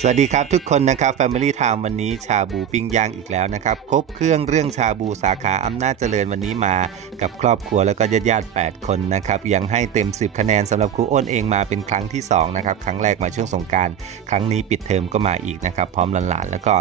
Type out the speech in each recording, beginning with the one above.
สวัสดีครับทุกคนนะครับ Family Time วันนี้ชาบูปิ้งย่างอีกแล้วนะครับ ครบเครื่องเรื่องชาบูสาขาอำนาจเจริญวันนี้มากับครอบครัวแล้วก็ญาติญาติ8คนนะครับ ยังให้เต็ม 10 คะแนนสำหรับครูอ้นเองมาเป็นครั้งที่ 2 นะครับ ครั้งแรกมาช่วงสงการ ครั้งนี้ปิดเทอมก็มาอีกนะครับ พร้อมหลานๆ แล้วก็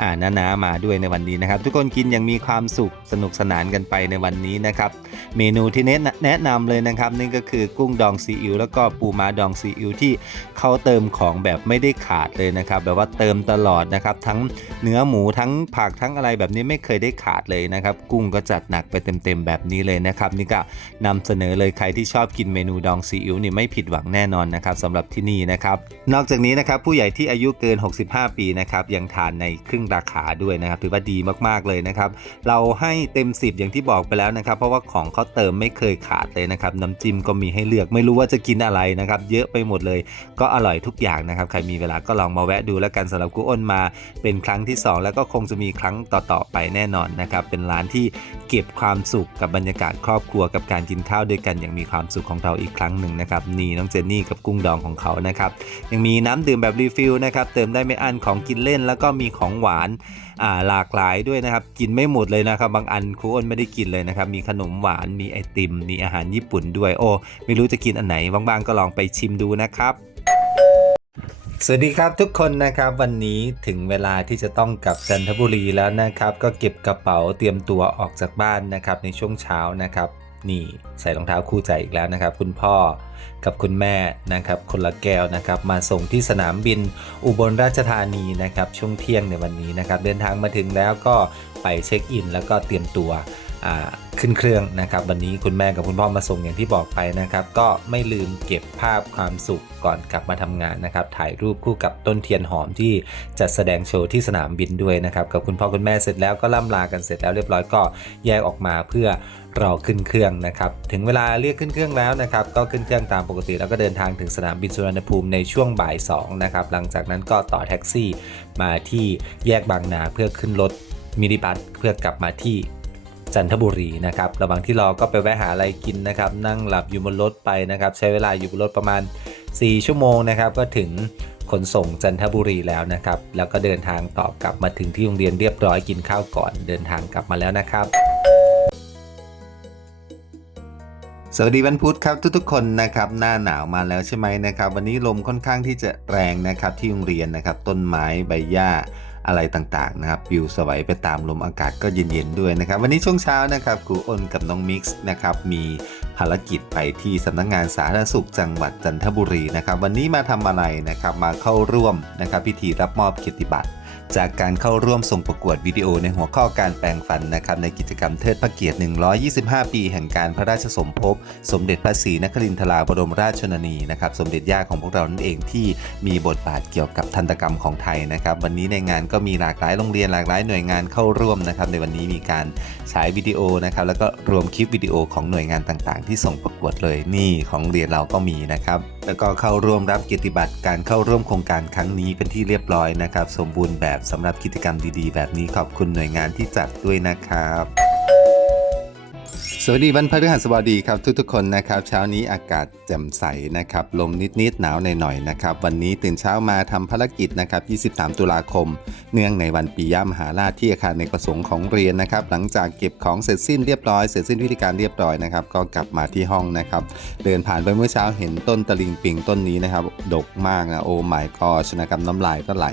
อ่าน้ามาด้วยในวันนี้นะครับ ทุกคนกินอย่างมีความสุขสนุกสนานกันไปในวันนี้นะครับ เมนูที่แนะนแนะนำเลยนะครับนี่ก็คือกุ้งดองซีอิ๊วแล้วก็ปูม้าดองซีอิ๊วที่เขาเติมของแบบไม่ได้ขาดเลยนะครับ แบบว่าเติมตลอดนะครับทั้งเนื้อหมูทั้งผักทั้งอะไรแบบนี้ไม่เคยได้ขาดเลยนะครับ กุ้งก็จัดหนักไปเต็มๆแบบนี้เลยนะครับ นี่ก็นำเสนอเลยใครที่ชอบกินเมนูดองซีอิ๊วนี่ไม่ผิดหวังแน่นอนนะครับสำหรับที่นี่นะครับ นอกจากนี้นะครับผู้ใหญ่ที่อายุเกิน 65 ปีนะครับยังทานในครึ่งราคาด้วยนะครับ ถือว่าดีมากๆเลยนะครับ เราให้เต็ม 10 อย่างที่บอกไปแล้วนะครับ เพราะว่าของเขาเติมไม่เคยขาดเลยนะครับ น้ำจิ้มก็มีให้เลือกไม่รู้ว่าจะกินอะไรนะครับ เยอะไปหมดเลย ก็อร่อยทุกอย่างนะครับ ใครมีเวลาก็ลองมาแวะดูแล้วกันสำหรับกูอ้นมา เป็นครั้งที่ 2 แล้วก็คงจะมีครั้งต่อๆไปแน่นอนนะครับ เป็นร้านที่เก็บความสุขกับบรรยากาศครอบครัวกับการกินข้าวด้วยกันอย่างมีความสุขของเราอีกครั้งหนึ่งนะครับนี่น้องเจนนี่กับกุ้งดองของเขานะครับยังมีน้ำดื่มแบบรีฟิลนะครับเติมได้ไม่อั้นของกินเล่นแล้วก็มีของหวานอ่าหลากหลายด้วยนะครับ กินไม่หมดเลยนะครับ บางอันครูอ้นไม่ได้กินเลยนะครับ มีขนมหวาน มีไอติม มีอาหารญี่ปุ่นด้วย โอ้ ไม่รู้จะกินอันไหนบางๆ ก็ลองไปชิมดูนะครับสวัสดีครับทุกคนนะครับวันนี้ถึงเวลาที่จะต้องกลับจันทบุรีแล้วนะครับ ก็เก็บกระเป๋าเตรียมตัวออกจากบ้านนะครับในช่วงเช้านะครับ นี่ใส่รองเท้าคู่ใจอีกแล้วนะครับ คุณพ่อกับคุณแม่นะครับ คนละแก้วนะครับ มาส่งที่สนามบินอุบลราชธานีนะครับ ช่วงเที่ยงในวันนี้นะครับ เดินทางมาถึงแล้วก็ไปเช็คอิน แล้วก็เตรียมตัว ขึ้นเครื่องนะครับ วันนี้คุณแม่กับคุณพ่อมาส่งอย่างที่บอกไปนะครับ ก็ไม่ลืมเก็บภาพความสุขก่อนกลับมาทำงานนะครับ ถ่ายรูปคู่กับต้นเทียนหอมที่จัดแสดงโชว์ที่สนามบินด้วยนะครับ กับคุณพ่อคุณแม่เสร็จแล้วก็ล่ำลากันเสร็จแล้วเรียบร้อยก็แยกออกมาเพื่อรอขึ้นเครื่องนะครับ ถึงเวลาเรียกขึ้นเครื่องแล้วนะครับ ก็ขึ้นเครื่องตามปกติแล้วก็เดินทางถึงสนามบินสุวรรณภูมิในช่วงบ่าย2นะครับ หลังจากนั้นก็ต่อแท็กซี่มาที่แยกบางนาเพื่อขึ้นรถมินิบัสเพื่อกลับมาที่ จันทบุรีนะครับระหว่างที่รอก็ไปแวะหาอะไรกินนะครับ นั่งหลับอยู่บนรถไปนะครับ ใช้เวลาอยู่บนรถประมาณ 4 ชั่วโมงนะครับ ก็ถึงขนส่งจันทบุรีแล้วนะครับ แล้วก็เดินทางต่อกลับมาถึงที่โรงเรียนเรียบร้อยกินข้าวก่อนเดินทางกลับมาแล้วนะครับสวัสดีวันพุธครับทุกๆคนนะครับหน้าหนาวมาแล้วใช่ไหมนะครับ วันนี้ลมค่อนข้างที่จะแรงนะครับที่โรงเรียนนะครับ ต้นไม้ใบหญ้า อะไรต่างๆนะครับปิวสวัยไปตามลมอากาศก็เย็นๆด้วยนะครับ วันนี้ช่วงเช้านะครับครูอ้นกับน้องมิกซ์นะครับมีภารกิจไปที่สำนักงานสาธารณสุขจังหวัดจันทบุรีนะครับ วันนี้มาทำอะไรนะครับมาเข้าร่วมนะครับพิธีรับมอบเกียรติบัตร จากการเข้าร่วมส่งประกวดวิดีโอในหัวข้อการแปลงฟันนะครับในกิจกรรมเทิดพระเกียรติ 125 ปีแห่งการพระราชสมภพ สมเด็จพระศรีนครินทราบรมราชชนนีนะครับสมเด็จย่าของพวกเรานั่นเองที่มีบทบาทเกี่ยวกับทันตกรรมของไทยนะครับวันนี้ในงานก็มีหลากหลายโรงเรียนหลากหลายหน่วยงานเข้าร่วมนะครับในวันนี้มีการฉายวิดีโอนะครับแล้วก็รวมคลิปวิดีโอของหน่วยงานต่างๆ ที่ส่งประกวดเลยนี่ของโรงเรียนเราก็มีนะครับ แล้วก็เข้าร่วมรับเกียรติบัตรการเข้าร่วมโครงการครั้งนี้เป็นที่เรียบร้อยนะครับ สมบูรณ์แบบสำหรับกิจกรรมดีๆ แบบนี้ขอบคุณหน่วยงานที่จัดด้วยนะครับ สวัสดีวันพฤหัสบดีครับทุกๆคนนะครับ เช้านี้อากาศแจ่มใสนะครับลมนิดๆหนาวหน่อยๆนะครับ วันนี้ตื่นเช้ามาทำภารกิจนะครับ 23 ตุลาคม เนื่องในวันปีย่ามหาราชที่อาคารในประสงค์ของเรียนนะครับ หลังจากเก็บของเสร็จสิ้นเรียบร้อยเสร็จสิ้นพิธีการเรียบร้อยนะครับ ก็กลับมาที่ห้องนะครับ เดินผ่านไปเมื่อเช้าเห็นต้นตะลิงปิงต้นนี้นะครับดกมากนะโอ้ my god นะครับน้ำลายก็ไหล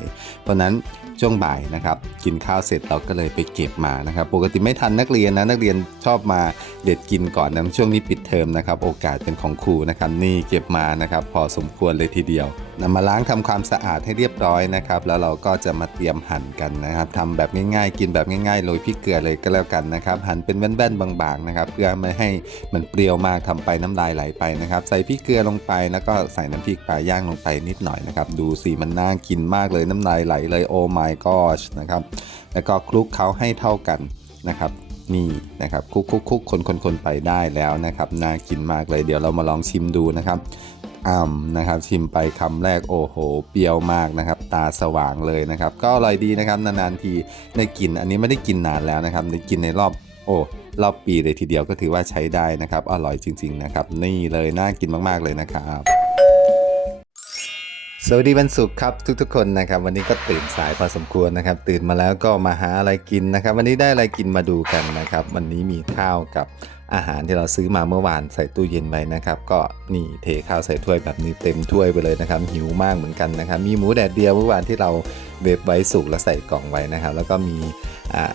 เพราะนั้นช่วงบ่ายนะครับกินข้าวเสร็จเราก็เลยไปเก็บมานะครับ ปกติไม่ทันนักเรียนนะนักเรียนชอบมาเด็ดกินก่อนนะช่วงนี้ปิดเทอมนะครับ โอกาสเป็นของครูนะครับ นี่เก็บมานะครับ พอสมควรเลยทีเดียวนำมาล้างทำความสะอาดให้เรียบร้อยนะครับ แล้วเราก็จะมาเตรียมหั่นกันนะครับทำแบบง่ายๆ กินแบบง่ายๆโรยพริกเกลือเลยก็แล้วกันนะครับ หั่นเป็นแว่นๆบางๆนะครับ เพื่อไม่ให้มันเปรี้ยวมากทำไปน้ำลายไหลไปนะครับ ใส่พริกเกลือลงไปแล้วก็ใส่น้ำพริกปลาย่างลงไปนิดหน่อยนะครับ ดูสิมันน่ากินมากเลยน้ำลายไหลเลยโอ้ my gosh นะครับ แล้วก็คลุกเขาให้เท่ากันนะครับ นี่นะครับคุกคุกคุกคนคนคนไปได้แล้วนะครับน่ากินมากเลยเดี๋ยวเรามาลองชิมดูนะครับอ่ำนะครับชิมไปคำแรกโอ้โห เปรี้ยวมากนะครับ ตาสว่างเลยนะครับ ก็อร่อยดีนะครับนานๆทีได้กินอันนี้ไม่ได้กินนานแล้วนะครับได้กินในรอบโอ้รอบปีเลยทีเดียวก็ถือว่าใช้ได้นะครับ อร่อยจริง ๆ นะครับ นี่เลยน่ากินมากๆเลยนะครับ สวัสดีวันศุกร์ครับทุกๆคนนะครับ วันนี้ก็ตื่นสายพอสมควรนะครับ ตื่นมาแล้วก็มาหาอะไรกินนะครับ วันนี้ได้อะไรกินมาดูกันนะครับ วันนี้มีข้าวกับอาหารที่เราซื้อมาเมื่อวานใส่ตู้เย็นไว้นะครับ ก็นี่เทข้าวใส่ถ้วยแบบนี้เต็มถ้วยไปเลยนะครับ หิวมากเหมือนกันนะครับ มีหมูแดดเดียวเมื่อวานที่เราเวฟไว้สุกแล้วใส่กล่องไว้นะครับ แล้วก็มีอ่า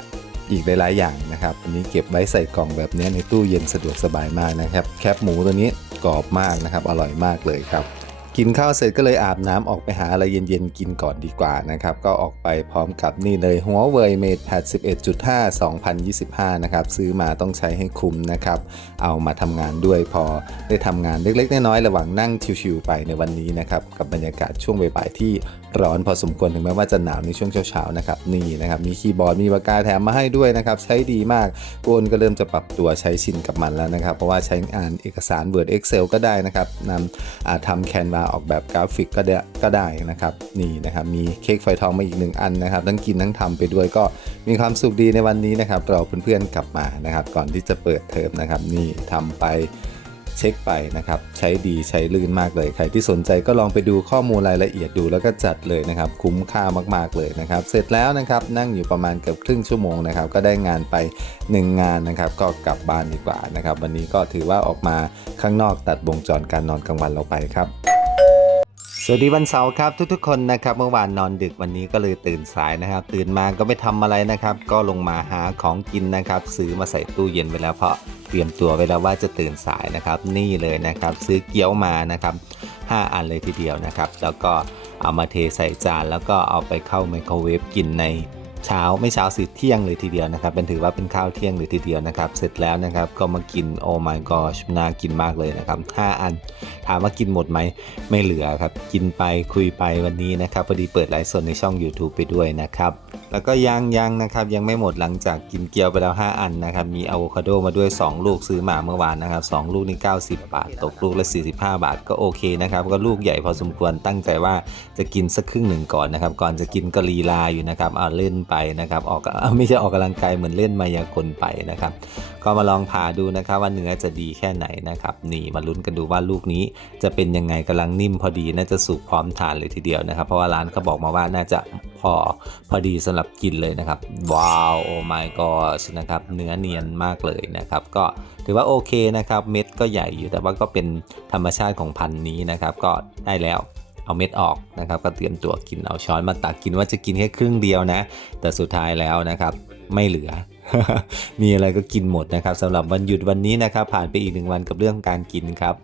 อีกหลายๆอย่างนะครับอันนี้เก็บไว้ใส่กล่องแบบนี้ในตู้เย็นสะดวกสบายมากนะครับ แคบหมูตัวนี้กรอบมากนะครับ อร่อยมากเลยครับ กินข้าวเสร็จก็เลยอาบน้ำออกไปหาอะไรเย็นๆกินก่อนดีกว่านะครับ ก็ออกไปพร้อมกับนี่เลยหัวเว่ยเมดแพด11.5 2025 นะครับ ซื้อมาต้องใช้ให้คุ้มนะครับ เอามาทำงานด้วยพอได้ทำงานเล็กๆ น้อยๆ ระหว่างนั่งชิวๆไปในวันนี้นะครับ กับบรรยากาศช่วงบ่ายๆที่ร้อนพอสมควรถึงแม้ว่าจะหนาวในช่วงเช้าๆนะครับนี่นะครับมีคีย์บอร์ดมีปากกาแถมมาให้ด้วยนะครับใช้ดีมากโอนก็เริ่มจะปรับตัวใช้ชินกับมันแล้วนะครับ เพราะว่าใช้งานเอกสาร Word Excel ก็ได้นะครับนำทำแคนวาออกแบบกราฟิกก็ได้ก็ได้นะครับนี่นะครับมีเค้กไฟทองมาอีกหนึ่งอันนะครับทั้งกินทั้งทำไปด้วยก็มีความสุขดีในวันนี้นะครับเราเพื่อนๆกลับมานะครับ ก่อนที่จะเปิดเทอมนะครับ นี่ทำไปเช็คไปนะครับใช้ดีใช้ลื่นมากเลย ใครที่สนใจก็ลองไปดูข้อมูลรายละเอียดดูแล้วก็จัดเลยนะครับ คุ้มค่ามากๆเลยนะครับ เสร็จแล้วนะครับนั่งอยู่ประมาณเกือบครึ่งชั่วโมงนะครับ ก็ได้งานไป 1 งานนะครับ ก็กลับบ้านดีกว่านะครับ วันนี้ก็ถือว่าออกมาข้างนอกตัดวงจรการนอนกลางวันเราไปครับ สวัสดีวันเสาร์ครับทุกๆคนนะครับเมื่อวานนอนดึกวันนี้ก็เลยตื่นสายนะครับ ตื่นมาก็ไม่ทำอะไรนะครับ ก็ลงมาหาของกินนะครับ ซื้อมาใส่ตู้เย็นไว้แล้วเพราะเตรียมตัวไว้แล้วว่าจะตื่นสายนะครับ นี่เลยนะครับ ซื้อเกี๊ยวมานะครับ 5 อันเลยทีเดียวนะครับ แล้วก็เอามาเทใส่จานแล้วก็เอาไปเข้าไมโครเวฟกินใน เช้าไม่เช้าสิเที่ยงเลยทีเดียวนะครับเป็นถือว่าเป็นข้าวเที่ยงเลยทีเดียวนะครับ เสร็จแล้วนะครับก็มากินโอ้ my gosh น่ากินมากเลยนะครับ5อัน ถามว่ากินหมดไหมไม่เหลือครับ กินไปคุยไปวันนี้นะครับพอดีเปิดไลฟ์สดในช่อง YouTube ไปด้วยนะครับ แล้วก็ยังยังนะครับยังไม่หมดหลังจากกินเกี๊ยวไปแล้ว 5 อันนะครับมีอะโวคาโดมาด้วย 2 ลูกซื้อมาเมื่อวานนะครับ2ลูกนี่90 บาท ตกลูกละ 45 บาทก็โอเคนะครับก็ลูกใหญ่พอสมควรตั้งใจว่าจะกินสักครึ่งหนึ่งก่อนนะครับก่อนจะกินก็ลีลาอยู่นะครับเอาเล่นไปนะครับออกไม่ใช่ออกกำลังกายเหมือนเล่นมายากลไปนะครับ ก็มาลองผ่าดูนะครับว่าเนื้อจะดีแค่ไหนนะครับนี่มาลุ้นกันดูว่าลูกนี้จะเป็นยังไงกำลังนิ่มพอดีน่าจะสุกพร้อมทานเลยทีเดียวนะครับ เพราะว่าร้านเขาบอกมาว่าน่าจะพอพอดีสำหรับกินเลยนะครับว้าวโอ้ my god นะครับเนื้อเนียนมากเลยนะครับ ก็ถือว่าโอเคนะครับเม็ดก็ใหญ่อยู่แต่ว่าก็เป็นธรรมชาติของพันธุ์นี้นะครับ ก็ได้แล้ว เอาเม็ดออกนะครับก็เตรียมตัวกินเอาช้อนมาตักกินว่าจะกินแค่ครึ่งเดียวนะ แต่สุดท้ายแล้วนะครับไม่เหลือ มีอะไรก็กินหมดนะครับสำหรับวันหยุดวันนี้นะครับผ่านไปอีกหนึ่งวันกับเรื่องการกินครับ